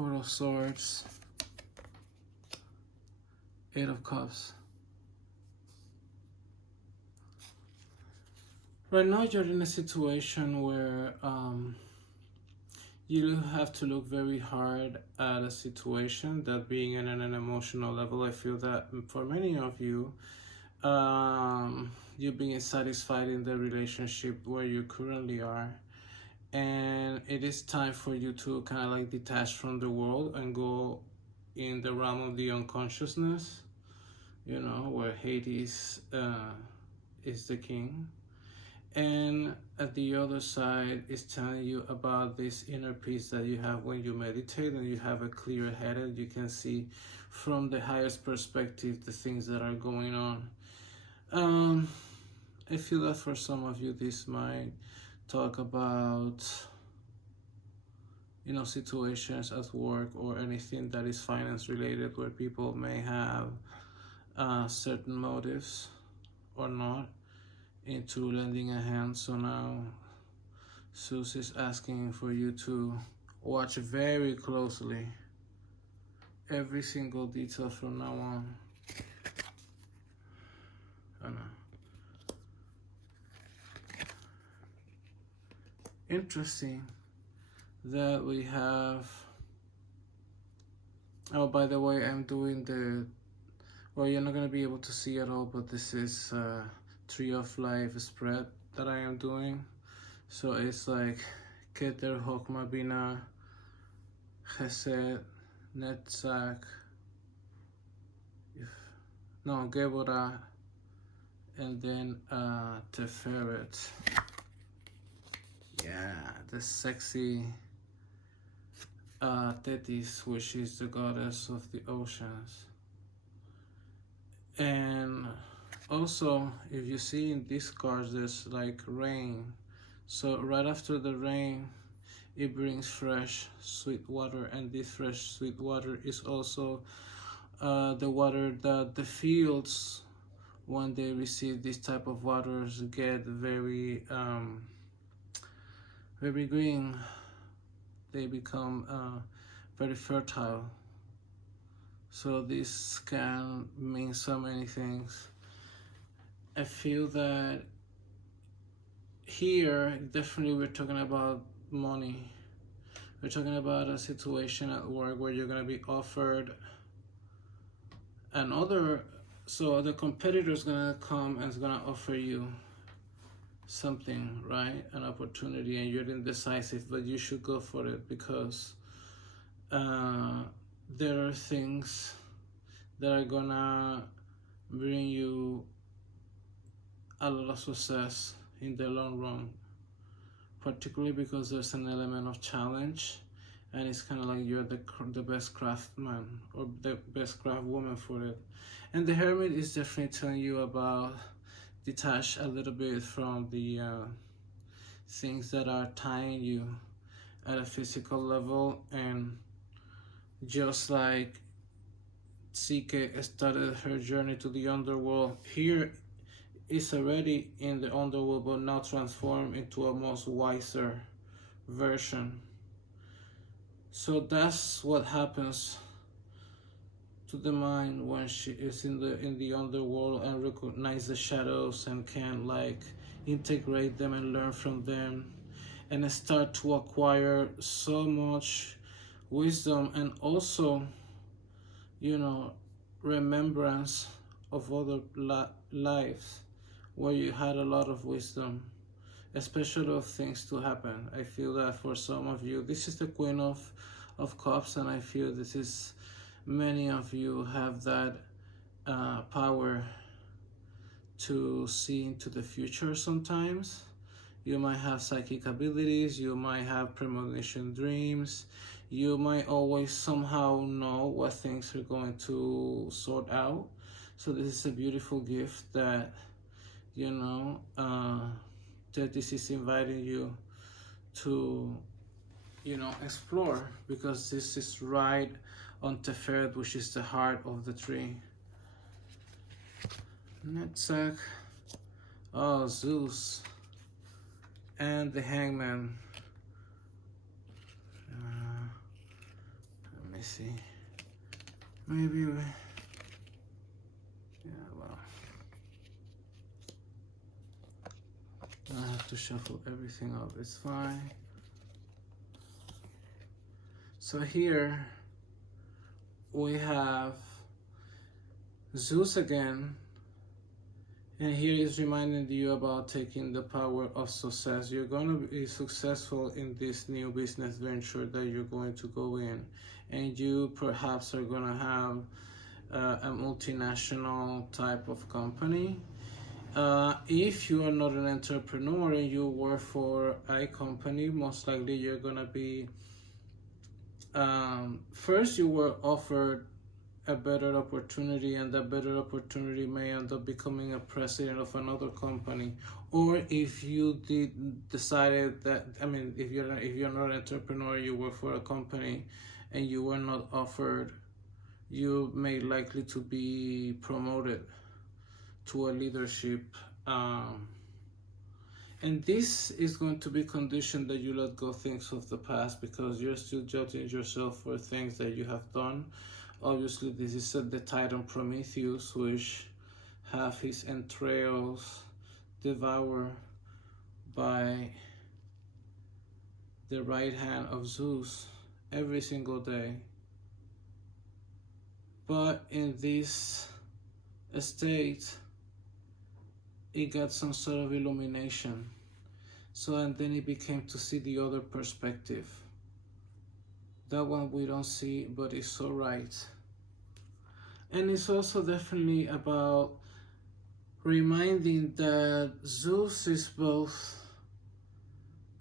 Four of Swords, Eight of Cups. Right now you're in a situation where you have to look very hard at a situation, that being in an emotional level. I feel that for many of you, you're being satisfied in the relationship where you currently are. And it is time for you to kind of like detach from the world and go in the realm of the unconsciousness, you know, where Hades is the king. And at the other side is telling you about this inner peace that you have when you meditate and you have a clear head and you can see from the highest perspective the things that are going on. I feel that for some of you this might talk about, you know, situations at work or anything that is finance related where people may have certain motives or not into lending a hand. So now Zeus is asking for you to watch very closely every single detail from now on. Interesting that we have, oh, by the way, I'm doing the, well, you're not going to be able to see it all, but this is Tree of Life spread that I am doing. So it's like Keter, Hokmah, Bina, Chesed, Netzach, Geborah, and then Teferet. Yeah, the sexy Thetis, which is the goddess of the oceans. And also, if you see in these cards, there's like rain. So right after the rain, it brings fresh, sweet water, and this fresh, sweet water is also the water that the fields, when they receive this type of waters, get very, very green. They become very fertile. So this can mean so many things. I feel that here, definitely we're talking about money. We're talking about a situation at work where you're gonna be offered another, so the competitor is gonna come and is gonna offer you something, right? An opportunity, and you're indecisive, but you should go for it because there are things that are gonna bring you a lot of success in the long run, particularly because there's an element of challenge, and it's kind of like you're the best craftsman or the best craft woman for it. And the Hermit is definitely telling you about detach a little bit from the things that are tying you at a physical level. And just like Psyche started her journey to the underworld, here is already in the underworld, but now transformed into a most wiser version. So that's what happens to the mind when she is in the underworld and recognize the shadows and can like integrate them and learn from them and start to acquire so much wisdom and also, you know, remembrance of other lives where you had a lot of wisdom, especially of things to happen. I feel that for some of you, this is the Queen of Cups, and I feel this is, many of you have that power to see into the future sometimes. You might have psychic abilities, you might have premonition dreams, you might always somehow know what things are going to sort out. So this is a beautiful gift that, you know, that this is inviting you to, you know, explore, because this is right on Teferet, which is the heart of the tree. Netzach, oh, Zeus, and the Hangman. me see. Maybe we, yeah, well, I have to shuffle everything up. It's fine. So here we have Zeus again, and here is reminding you about taking the power of success. You're going to be successful in this new business venture that you're going to go in, and you perhaps are going to have a multinational type of company. If you are not an entrepreneur and you work for a company, most likely you're going to be first you were offered a better opportunity, and that better opportunity may end up becoming a president of another company. Or if you decided that, I mean, if you're not an entrepreneur, you work for a company and you were not offered, you may likely to be promoted to a leadership, and this is going to be conditioned that you let go things of the past, because you're still judging yourself for things that you have done. Obviously, this is the Titan Prometheus, which have his entrails devoured by the right hand of Zeus every single day. But in this state, it got some sort of illumination. So, and then it became to see the other perspective. That one we don't see, but it's so right. And it's also definitely about reminding that Zeus is both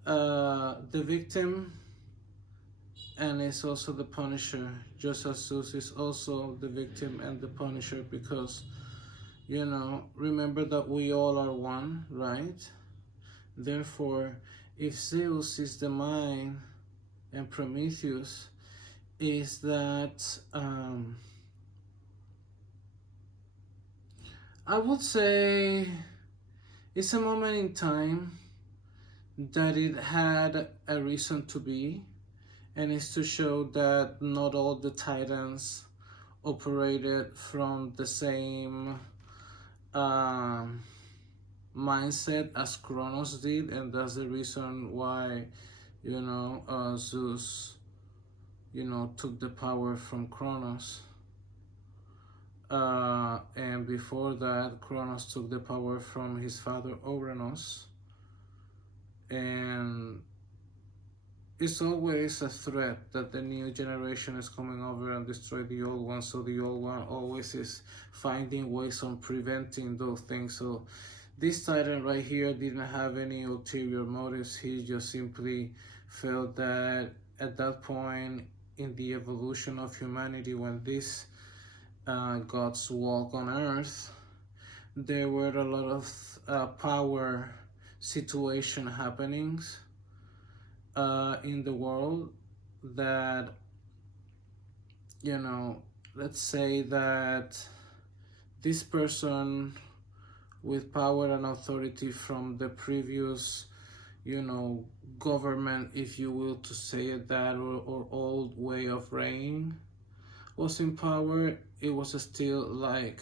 the victim and is also the punisher, just as Zeus is also the victim and the punisher, because, you know, remember that we all are one, right? Therefore, if Zeus is the mind and Prometheus is that, I would say it's a moment in time that it had a reason to be, and it's to show that not all the Titans operated from the same mindset as Kronos did, and that's the reason why, you know, Zeus, you know, took the power from Kronos. And before that, Kronos took the power from his father Ouranos. And it's always a threat that the new generation is coming over and destroy the old one. So the old one always is finding ways on preventing those things. So this Titan right here didn't have any ulterior motives. He just simply felt that at that point in the evolution of humanity, when this gods walk on earth, there were a lot of power situation happenings in the world that, you know, let's say that this person with power and authority from the previous, you know, government, if you will, to say it that, or old way of reign was in power, it was still like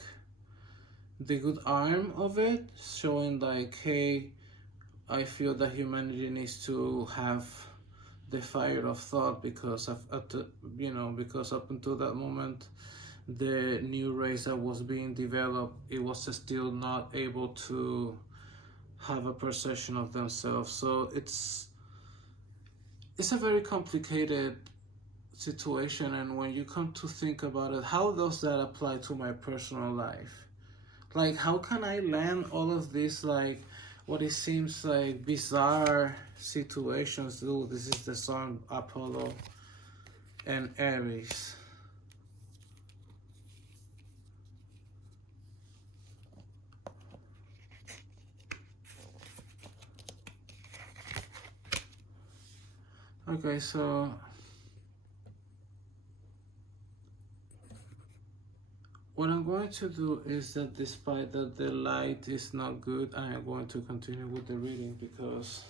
the good arm of it, showing like, hey, I feel that humanity needs to have the fire of thought, because because up until that moment, the new race that was being developed, it was still not able to have a perception of themselves. So it's a very complicated situation, and when you come to think about it, how does that apply to my personal life? Like, how can I land all of this, like, what it seems like bizarre situations? Ooh, this is the sun, Apollo and Aries. Okay, so what I'm going to do is that, despite that the light is not good, I am going to continue with the reading, because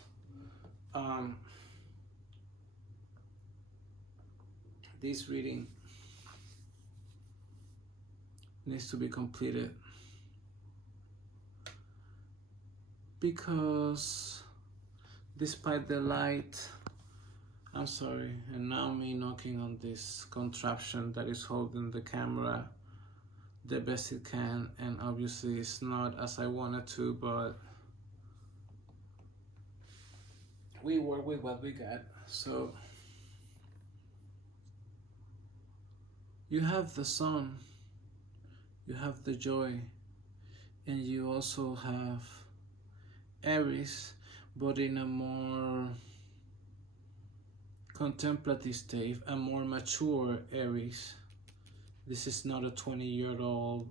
this reading needs to be completed, because despite the light, I'm sorry, and now me knocking on this contraption that is holding the camera the best it can, and obviously it's not as I wanted to, but we work with what we got. So you have the sun, you have the joy, and you also have Aries, but in a more contemplative state, a more mature Aries. This is not a 20-year-old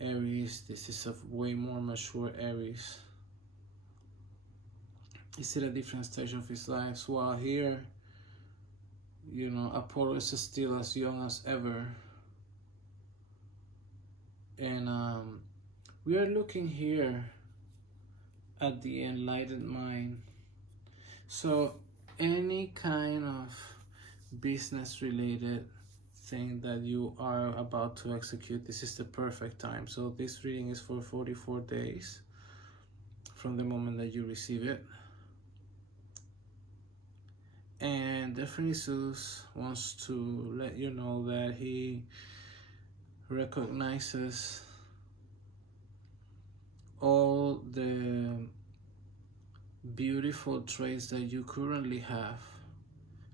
Aries, this is a way more mature Aries. He's at a different stage of his life. So while here, you know, Apollo is still as young as ever. And we are looking here at the enlightened mind. So any kind of business related thing that you are about to execute, this is the perfect time. So this reading is for 44 days from the moment that you receive it. And Dionysus wants to let you know that he recognizes all the beautiful traits that you currently have,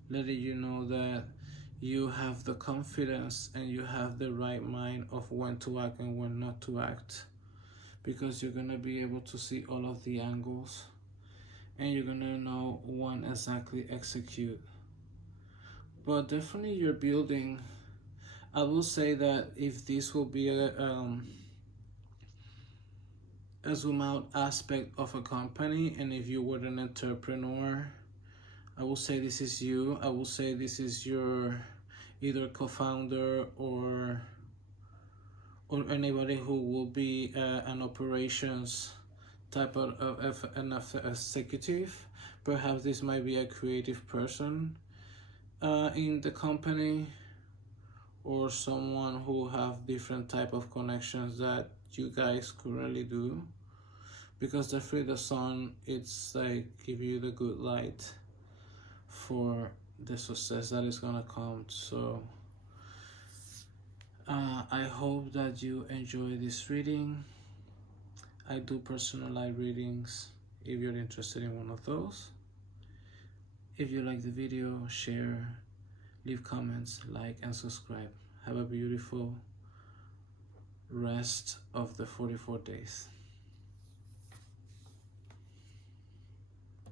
letting you know that you have the confidence and you have the right mind of when to act and when not to act, because you're gonna be able to see all of the angles and you're gonna know when exactly execute. But definitely you're building, I will say that if this will be a zoom out aspect of a company, and if you were an entrepreneur, I will say this is you. I will say this is your either co-founder or anybody who will be an operations type of an executive. Perhaps this might be a creative person in the company, or someone who have different type of connections that you guys currently do, because definitely the sun, it's like give you the good light for the success that is gonna come. So I hope that you enjoy this reading. I do personalized readings if you're interested in one of those. If you like the video, share, leave comments, like, and subscribe. Have a beautiful rest of the 44 days.